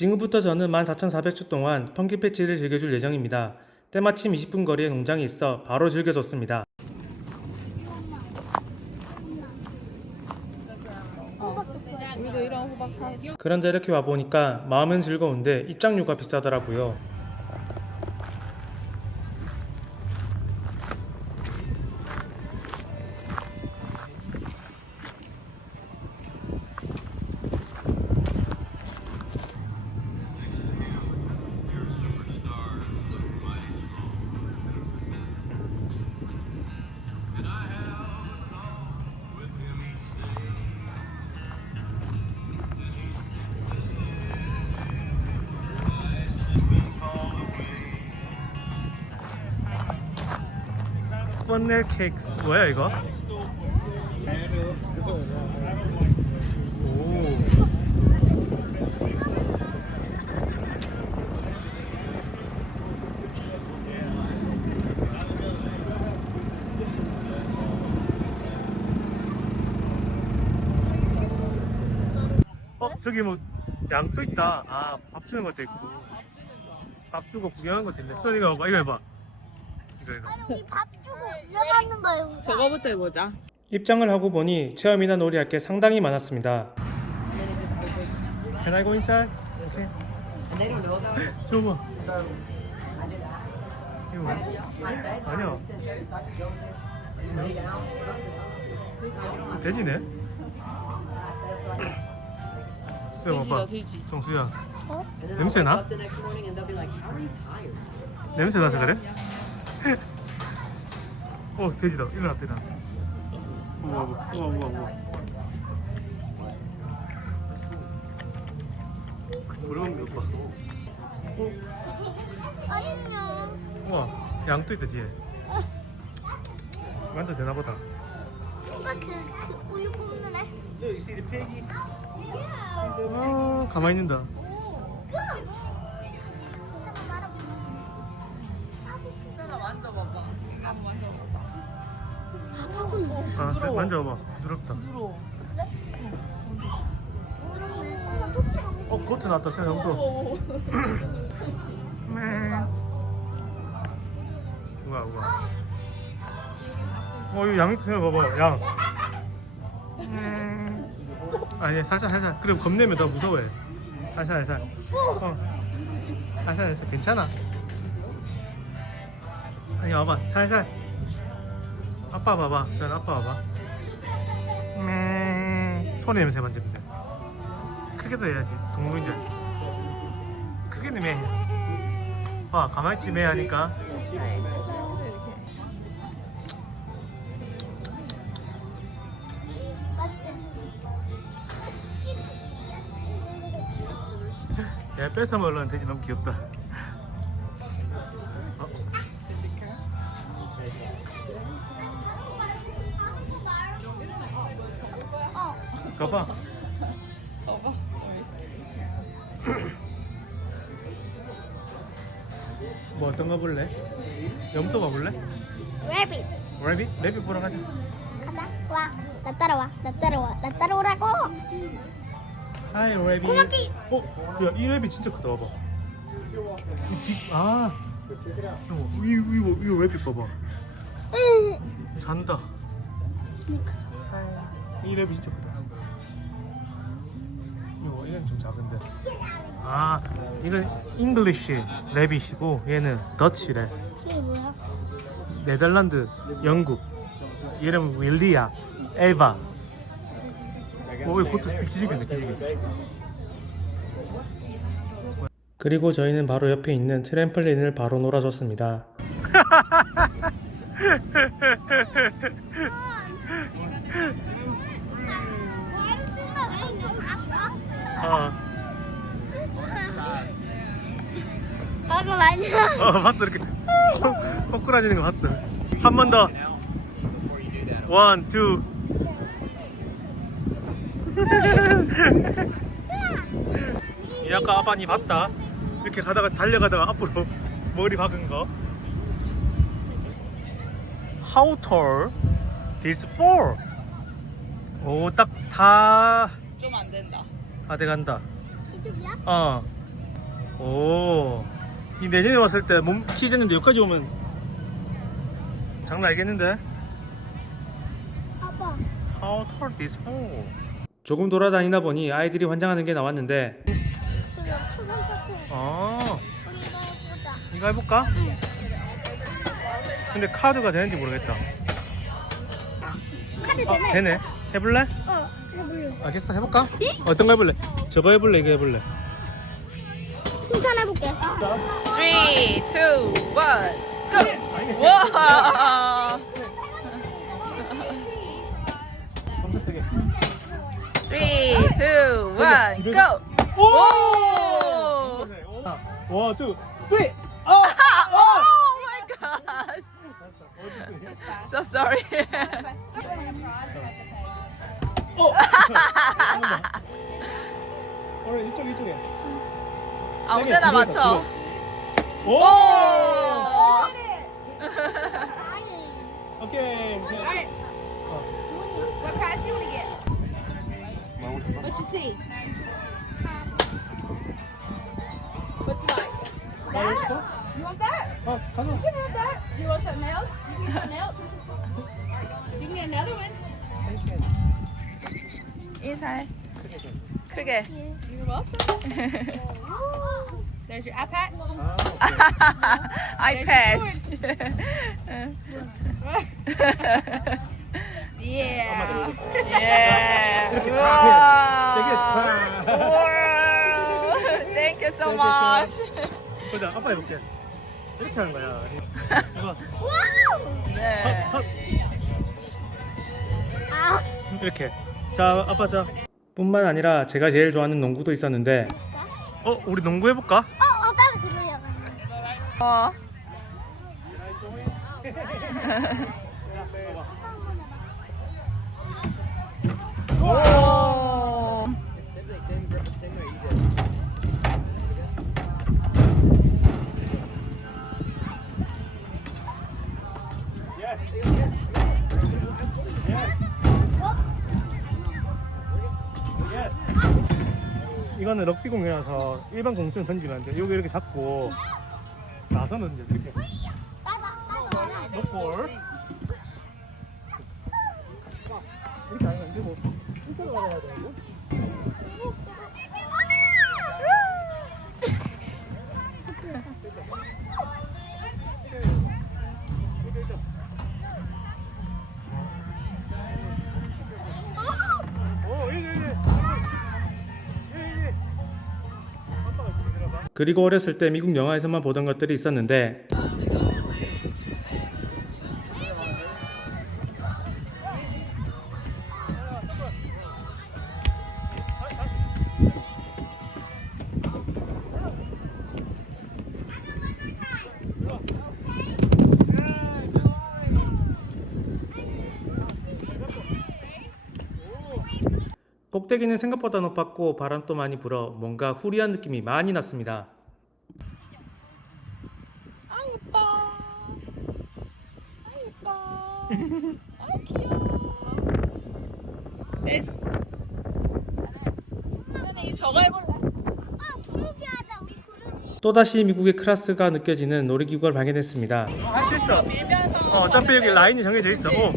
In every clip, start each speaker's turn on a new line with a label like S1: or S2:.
S1: 지금부터 저는 14,400초 동안 펑키 패치를 즐겨줄 예정입니다. 때마침 20분 거리에 농장이 있어 바로 즐겨줬습니다. 그런데 이렇게 와보니까 마음은 즐거운데 입장료가 비싸더라고요. 뻔넬 케이크스 뭐야 이거? 오. 어 저기 뭐 양도 있다. 아 밥 주는 것도 있고 밥 주고 구경하는 것도 있네. 봐봐 이거 해봐. 이거 이거.
S2: 아니 우리 밥 주고 올라가는 거예요.
S3: 저거부터 해보자.
S1: 입장을 하고 보니 체험이나 놀이할 게 상당히 많았습니다. Can I go inside? Okay. 줘봐. 이거 뭐야? 아니야. 돼지네? 수야 봐봐.
S3: 돼지.
S1: 정수야.
S2: 어?
S1: 냄새 나?
S4: the next morning and they'll be like, how are you tired?
S1: 냄새 나서 그래? 어 돼지다. 일어났다 일어났다. 우와 우와 우와 우와. 물어본 거 봐. 어?
S2: 안녕.
S1: 우와 양도 있다 뒤에. 완전 되나 보다.
S2: 친구가 그, 그 우유 굽는 애.
S1: 아 가만히 있는다.
S3: 아
S1: 세- 만져봐. 부드럽다.
S3: 부러워.
S2: 토끼가
S1: 어 고트 나왔다. 세상 무서워.
S3: 무서워.
S1: 우와 우와. 어 이거 양이 트네 봐봐 양. 아니 살살 살살. 그래 겁내면 더 무서워해. 살살 살살. 어. 살살 살살 괜찮아. 아니 와봐 살살. 아빠 봐봐. 수연 아빠 봐봐. 음, 손 냄새 만지면 돼. 크게 도 해야지. 동물인지. 알지. 크게 내매. 봐 가만히 있지 매 하니까. 야 뺏어 먹으려는 돼지 너무 귀엽다. 어떤 거 볼래? 염소 가볼래?
S2: 레빗.
S1: 레빗? 레빗 보러 가자.
S2: 가자. 와. 나 따라와. 나 따라와. 나 따라오라고.
S1: 하이 레빗.
S2: 고마키.
S1: 어? 야이 레빗 진짜 크다 봐봐. 아. 어, 이, 이거 이거 레빗 봐봐.
S2: 응.
S1: 잔다. 이 랩이 진짜 크다. 얘는 좀 작은데. 아, 이건 잉글리시 랩이시고 얘는 더치 랩.
S2: 이게 뭐야?
S1: 네덜란드, 영국. 이름은 윌리아, 에바. 오, 이거 그것도 기지개네, 기지개. 그리고 저희는 바로 옆에 있는 트램플린을 바로 놀아줬습니다. 어,
S2: 방금 아니야.
S1: 어 봤어 이렇게 헛꾸라지는 거 봤다. 한번 더. 원, 투. 이 아까 아빠 니 봤다. 이렇게 가다가 달려가다가 앞으로 머리 박은 거. How tall? This for? 오, 딱 4,
S3: 좀 안 된다.
S1: 4대 간다.
S2: 이쪽이야?
S1: 어, 오. 이 내년에 왔을 때 몸 키 쟀는데 여기까지 오면 장난 아니겠는데?
S2: 아빠.
S1: How tall is hole? 조금 돌아다니다 보니 아이들이 환장하는 게 나왔는데
S2: 초선 파트.
S1: 아
S2: 우리 이거 해보자.
S1: 이거 해볼까? 근데 카드가 되는지 모르겠다
S2: 카드
S1: 아
S2: 되네.
S1: 되네 해볼래?
S2: 어, 해볼래.
S1: 알겠어 해볼까? 어떤 거 해볼래? 저거 해볼래 이거 해볼래
S2: 칭찬해볼게.
S3: 3, 2, 1, go! 와!
S1: 엄청 세게
S3: 3, 2, 1, go! 오!
S1: 원, 투, 쓰리
S3: Oh my god! So sorry.
S1: 어! 오늘 이쪽 이쪽에
S3: 아무데나 맞춰.
S1: 오!
S3: 오!
S1: 오케이 오케이
S2: What prize do you want to get?
S4: What you see?
S1: 나올 싶어?
S2: You want that?
S1: 어 가자
S2: You can have that. You want something else? You can get something else. You can get another one.
S3: 인사해. 크게.
S2: You're welcome. There's your iPad.
S3: 아이패드.
S2: Yeah.
S3: 예.
S1: 이렇게
S3: 우와.
S1: 되게
S3: 우와. Thank you so much.
S1: 보자 아빠 해볼게 이렇게 하는 거야 봐봐
S2: 와우.
S3: 네.
S1: 헛, 헛.
S2: 아.
S1: 이렇게 자 아빠 자 뿐만 아니라 제가 제일 좋아하는 농구도 있었는데 어 우리 농구 해볼까?
S2: 어, 어, 따로 들어요.
S3: 어.
S1: 이거는 럭비 공이라서 일반 공처럼 던지면 안 돼. 여기 이렇게 잡고 나서는 이제 이렇게. 넣골 이렇게 하면 안 되고 이쪽으로 가야 되는 그리고 어렸을 때 미국 영화에서만 보던 것들이 있었는데 꼭대기는 생각보다 높았고 바람도 많이 불어 뭔가 후리한 느낌이 많이 났습니다.
S3: 아 예뻐. 아 예뻐. 아 귀여워. 됐어. 근데 이 저거 해볼래?
S2: 어, 그룹이 하자, 우리 그룹이.
S1: 또다시 미국의 클래스가 느껴지는 놀이기구를 발견했습야 할수 있어.
S3: 밀면서.
S1: 어, 어차피 여기 라인이 정해져 있어. 어.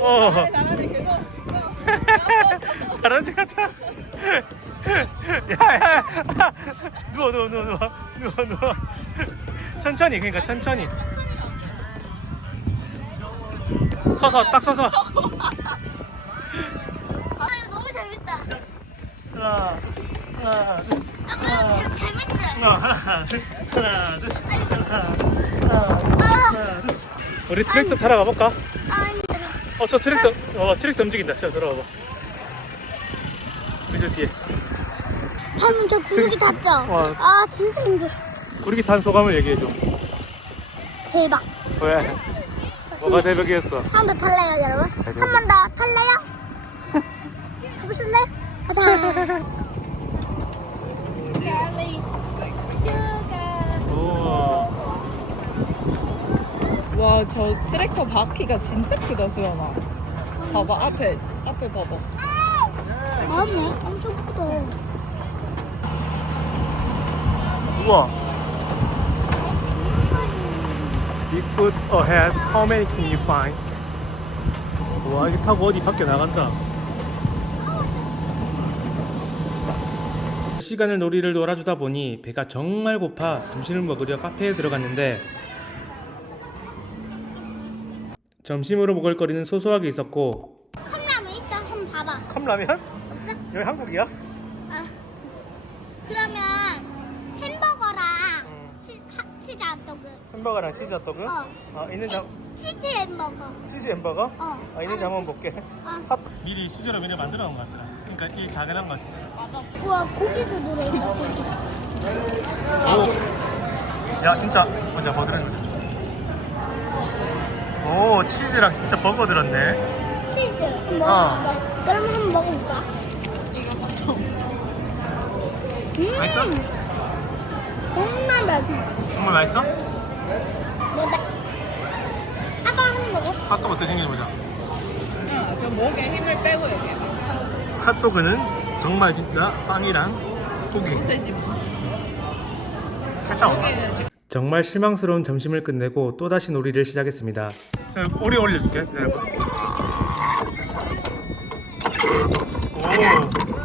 S1: 어.
S3: 잘하네 그거.
S1: 잘 것 같아. 야, 야, 야. 누워, 누워, 누워, 누워. 누워, 누워. 천천히, 그러니까 천천히. 서서, 딱 서서.
S2: 아, 이거 너무 재밌다.
S1: 하나, 하나, 둘.
S2: 아, 이거 재밌지?
S1: 어, 하나, 둘, 하나, 둘, 하나, 하나, 하나, 둘. 우리 트랙터 타러 가볼까?
S2: 아, 힘들어.
S1: 어, 저 트랙터, 어, 트랙터 움직인다. 저 들어와봐. 저 뒤에.
S2: 방금 저 구르기 탔죠?
S1: 와.
S2: 아, 진짜 힘들어.
S1: 구르기 탄 소감을 얘기해줘.
S2: 대박.
S1: 왜? 뭐가 대박이었어?
S2: 한 번 더 탈래요, 여러분? 한 번 더 탈래요? 가보실래? 가자. 켈리, 슈가.
S1: 우와.
S3: 와, 저 트랙터 바퀴가 진짜 크다, 수연아. 봐봐, 앞에, 앞에 봐봐.
S2: 맞네, 엄청 크다.
S1: 우와. Bigfoot ahead. How many can you find? 와 이게 타고 어디 밖에 나간다. 시간을 놀이를 놀아주다 보니 배가 정말 고파 점심을 먹으려 카페에 들어갔는데 점심으로 먹을 거리는 소소하게 있었고
S2: 컵라면 있어 한번 봐봐
S1: 컵라면? 여기 한국이야?
S2: 아 그러면 햄버거랑
S1: 응.
S2: 치, 하, 치즈 핫도그
S1: 햄버거랑 치즈 핫도그?
S2: 어.
S1: 아 있는 자
S2: 치, 즈 햄버거
S1: 치즈 햄버거?
S2: 어
S1: 아 있는지 한번 볼게
S2: 아.
S1: 핫 미리 수저로 미리 만들어 놓은 것 같더라 그러니까 이 작은 것 같아
S2: 우와 고기도 들어있다
S1: 오. 야 진짜 보자 뭐 들어있는지 오 치즈랑 진짜 버거 들었네
S2: 치즈 한번
S1: 어.
S2: 그럼 한번 먹어볼까? 음
S1: 맛있어?
S2: 정말 맛있어
S1: 정말 맛있어?
S2: 뭐다 아빠 한번 먹어
S1: 핫도그 어떻게 생긴지 보자
S3: 응, 그 목에 힘을 빼고 여기.
S1: 핫도그는 정말 진짜 빵이랑 고기
S3: 세지.
S1: 케찹
S3: 목에
S1: 정말 실망스러운 점심을 끝내고 또다시 놀이를 시작했습니다. 자, 오리 올려줄게. 기다려봐. 오.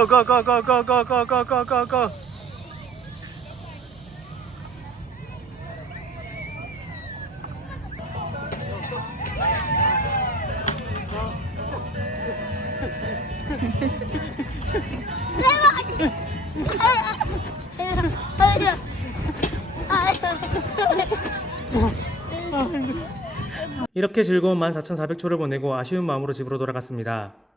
S1: Go go go go go go go go go go go. 이렇게 즐거운 14,400초를 보내고 아쉬운 마음으로 집으로 돌아갔습니다.